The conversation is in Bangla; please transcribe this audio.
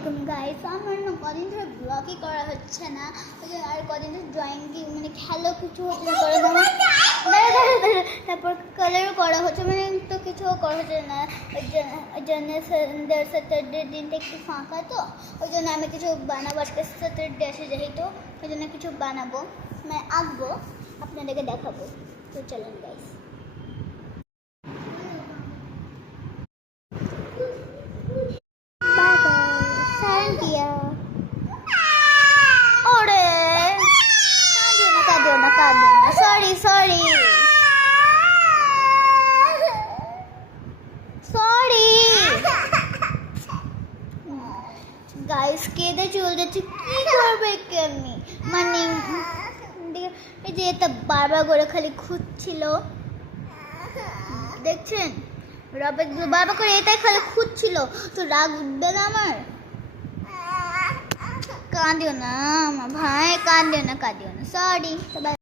আলাইকুম গাইস। আমার না কদিন ধরে ব্লগই করা হচ্ছে না, ওই জন্য আর কদিন ধরে ড্রয়িং কি মানে খেলো কিছু হচ্ছে না, তারপর কালারও করা হচ্ছে মানে তো কিছুও করা হচ্ছে না। ওই জন্য স্যাটারডে দিনটা একটু ফাঁকা, তো ওই জন্য আমি কিছু বানাবো। আজকে স্যাটারডে এসে যেহেতু ওই জন্য কিছু বানাবো, মানে আঁকবো, আপনাদেরকে দেখাবো। তো চলেন গাইস। সরি গাইস, কেঁদে চলে যাচ্ছে, কি করবে আমি, মানে এই যে এটা বারবার করে খালি খুঁজছিল, দেখছেন বারবার করে এটাই খালি খুঁজছিল। তো রাখবে না আমার, কাঁদিও না আমার ভাই, কাঁদিও না, সরি।